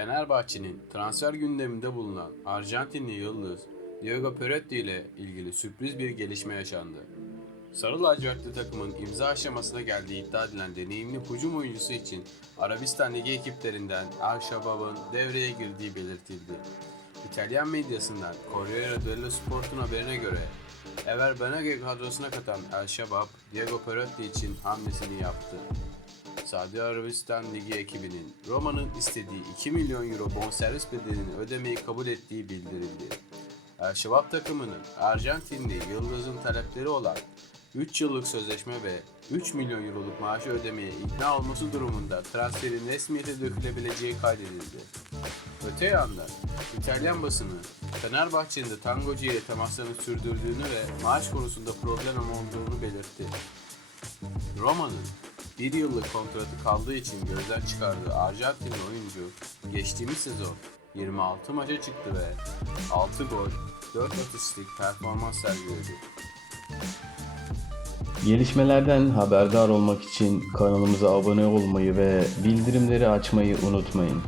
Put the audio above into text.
Fenerbahçe'nin transfer gündeminde bulunan Arjantinli yıldız Diego Perotti ile ilgili sürpriz bir gelişme yaşandı. Sarı lacivertli takımın imza aşamasına geldiği iddia edilen deneyimli hücum oyuncusu için Arabistan Ligi ekiplerinden Al Shabab'ın devreye girdiği belirtildi. İtalyan medyasından Corriere dello Sport'un haberine göre Ever Benage kadrosuna katan El Shabab, Diego Perotti için hamlesini yaptı. Saudi Arabistan Ligi ekibinin Roma'nın istediği 2 milyon euro bonservis bedelini ödemeyi kabul ettiği bildirildi. Şebab takımının Arjantinli Yıldız'ın talepleri olan 3 yıllık sözleşme ve 3 milyon euroluk maaşı ödemeye ikna olması durumunda transferin resmiyete dökülebileceği kaydedildi. Öte yandan İtalyan basını Fenerbahçe'nin de Tangocu ile temaslarını sürdürdüğünü ve maaş konusunda problem olduğunu belirtti. Roma'nın bir yıllık kontratı kaldığı için gözden çıkardığı Arjantinli oyuncu geçtiğimiz sezon 26 maça çıktı ve 6 gol, 4 asistlik performans sergiledi. Gelişmelerden haberdar olmak için kanalımıza abone olmayı ve bildirimleri açmayı unutmayın.